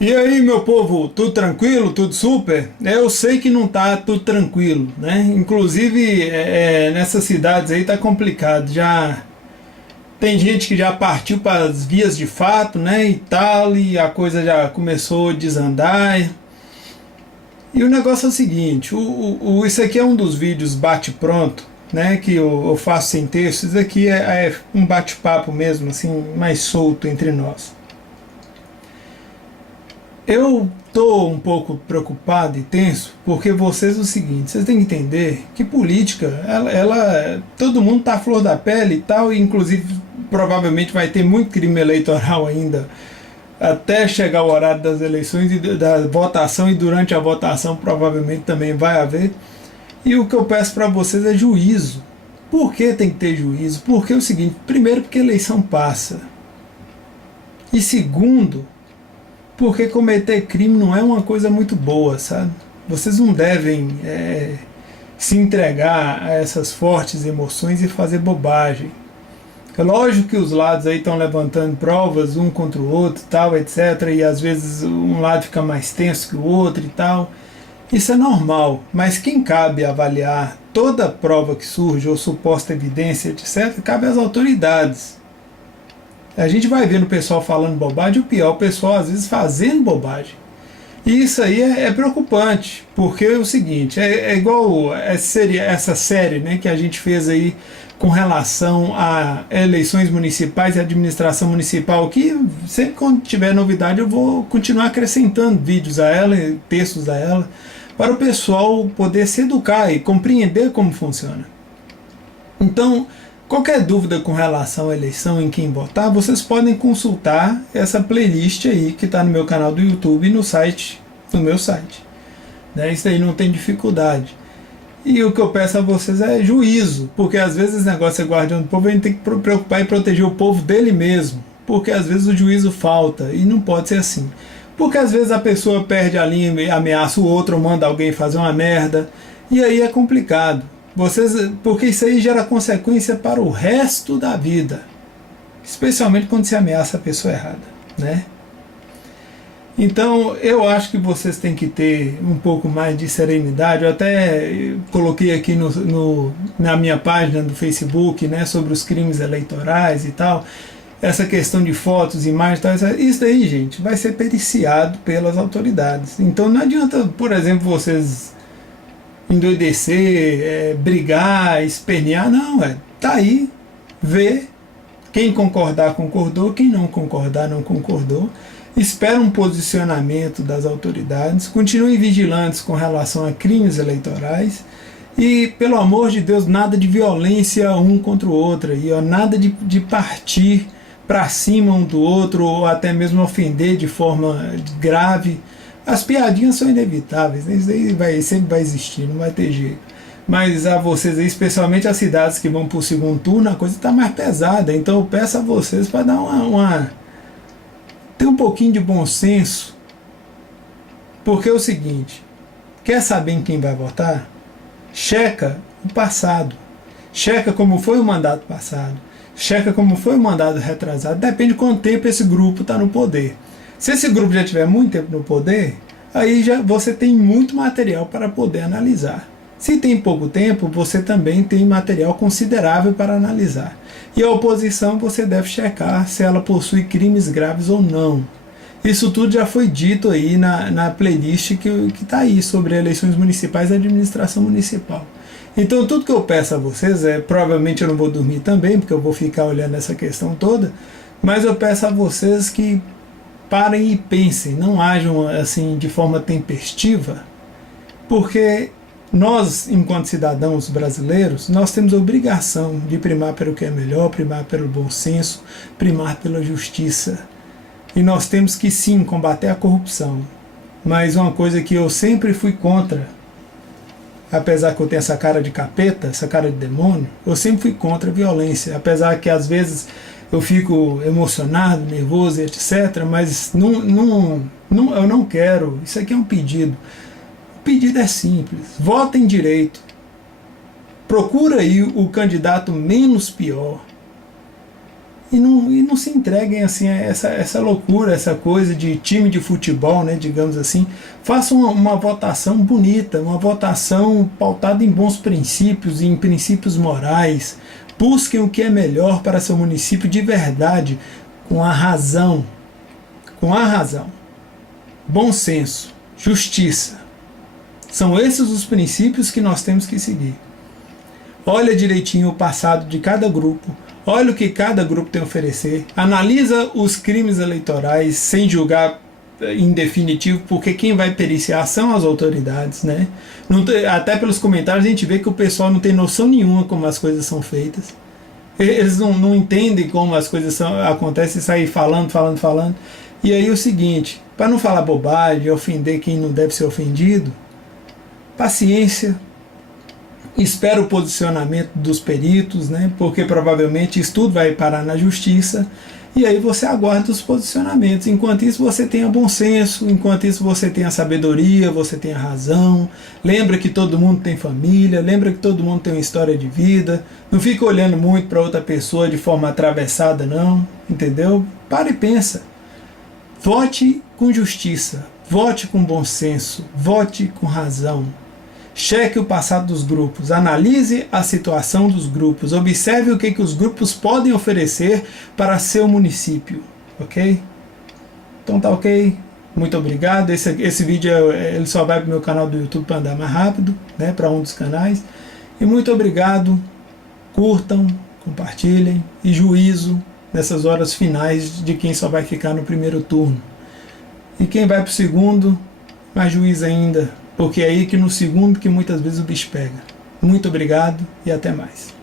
E aí, meu povo, tudo tranquilo, tudo super? Eu sei que não tá tudo tranquilo, né? Inclusive, nessas cidades aí tá complicado. Já tem gente que já partiu para as vias de fato, né? E tal, e a coisa já começou a desandar. E o negócio é o seguinte: isso aqui é um dos vídeos bate-pronto, né? Que eu faço sem texto. Isso aqui é um bate-papo mesmo, assim, mais solto entre nós. Eu tô um pouco preocupado e tenso porque vocês é o seguinte, vocês têm que entender que política, todo mundo tá à flor da pele e tal, e inclusive provavelmente vai ter muito crime eleitoral ainda até chegar o horário das eleições e da votação, e durante a votação provavelmente também vai haver. E o que eu peço para vocês é juízo. Por que tem que ter juízo? Porque é o seguinte, primeiro porque a eleição passa. E segundo, porque cometer crime não é uma coisa muito boa, sabe? Vocês não devem se entregar a essas fortes emoções e fazer bobagem. É lógico que os lados aí estão levantando provas um contra o outro, tal, etc. E às vezes um lado fica mais tenso que o outro e tal. Isso é normal, mas quem cabe avaliar toda prova que surge ou suposta evidência, etc., cabe às autoridades. A gente vai vendo o pessoal falando bobagem, o pior, o pessoal às vezes fazendo bobagem. E isso aí é preocupante, porque é o seguinte, igual essa série, né, que a gente fez aí com relação a eleições municipais e administração municipal, que sempre quando tiver novidade eu vou continuar acrescentando vídeos a ela, textos a ela, para o pessoal poder se educar e compreender como funciona. Então, qualquer dúvida com relação à eleição, em quem votar, vocês podem consultar essa playlist aí que está no meu canal do YouTube e no meu site. Né? Isso aí não tem dificuldade. E o que eu peço a vocês é juízo, porque às vezes esse negócio é guardião do povo, a gente tem que preocupar em proteger o povo dele mesmo, porque às vezes o juízo falta e não pode ser assim. Porque às vezes a pessoa perde a linha e ameaça o outro ou manda alguém fazer uma merda, e aí é complicado. Porque isso aí gera consequência para o resto da vida, especialmente quando se ameaça a pessoa errada, né? Então eu acho que vocês têm que ter um pouco mais de serenidade. Eu até coloquei aqui na minha página do Facebook, né, sobre os crimes eleitorais e tal, essa questão de fotos, imagens, tal, isso daí, gente, vai ser periciado pelas autoridades. Então não adianta, por exemplo, vocês endoidecer, brigar, espernear, não, tá aí, vê, quem concordar concordou, quem não concordar não concordou, espera um posicionamento das autoridades, continuem vigilantes com relação a crimes eleitorais e, pelo amor de Deus, nada de violência um contra o outro, aí, ó, nada de partir para cima um do outro ou até mesmo ofender de forma grave. As piadinhas são inevitáveis, né? Isso aí sempre vai existir, não vai ter jeito. Mas a vocês aí, especialmente as cidades que vão para o segundo turno, a coisa está mais pesada. Então eu peço a vocês para dar ter um pouquinho de bom senso. Porque é o seguinte, quer saber em quem vai votar? Checa o passado. Checa como foi o mandato passado. Checa como foi o mandato retrasado. Depende de quanto tempo esse grupo está no poder. Se esse grupo já tiver muito tempo no poder, aí já você tem muito material para poder analisar. Se tem pouco tempo, você também tem material considerável para analisar. E a oposição você deve checar se ela possui crimes graves ou não. Isso tudo já foi dito aí na playlist que está aí sobre eleições municipais e administração municipal. Então tudo que eu peço a vocês, provavelmente eu não vou dormir também, porque eu vou ficar olhando essa questão toda, mas eu peço a vocês que parem e pensem, não ajam assim de forma tempestiva, porque nós, enquanto cidadãos brasileiros, nós temos a obrigação de primar pelo que é melhor, primar pelo bom senso, primar pela justiça. E nós temos que sim combater a corrupção. Mas uma coisa que eu sempre fui contra, apesar que eu tenho essa cara de capeta, essa cara de demônio, eu sempre fui contra a violência, apesar que às vezes eu fico emocionado, nervoso, etc. Mas eu não quero. Isso aqui é um pedido. O pedido é simples. Votem direito. Procura aí o candidato menos pior. e não se entreguem assim a essa loucura, essa coisa de time de futebol, né, digamos assim. Façam uma votação bonita, uma votação pautada em bons princípios, em princípios morais. Busquem o que é melhor para seu município de verdade, com a razão. Com a razão. Bom senso, justiça. São esses os princípios que nós temos que seguir. Olha direitinho o passado de cada grupo. Olha o que cada grupo tem a oferecer. Analisa os crimes eleitorais sem julgar em definitivo, porque quem vai periciar são as autoridades, né? Até pelos comentários a gente vê que o pessoal não tem noção nenhuma como as coisas são feitas. Eles não entendem como as coisas acontecem, saem falando. E aí o seguinte, para não falar bobagem, ofender quem não deve ser ofendido, paciência. Espera o posicionamento dos peritos, né? Porque provavelmente isso tudo vai parar na justiça, e aí você aguarda os posicionamentos. Enquanto isso você tenha bom senso, enquanto isso você tenha sabedoria, você tenha razão. Lembra que todo mundo tem família, lembra que todo mundo tem uma história de vida. Não fica olhando muito para outra pessoa de forma atravessada não, entendeu? Para e pensa. Vote com justiça, vote com bom senso, vote com razão. Cheque o passado dos grupos, analise a situação dos grupos, observe o que os grupos podem oferecer para seu município, ok? Então tá ok, muito obrigado. Esse vídeo ele só vai para o meu canal do YouTube para andar mais rápido, né, para um dos canais. E muito obrigado, curtam, compartilhem e juízo nessas horas finais de quem só vai ficar no primeiro turno. E quem vai para o segundo, mais juízo ainda. Porque é aí que no segundo que muitas vezes o bicho pega. Muito obrigado e até mais.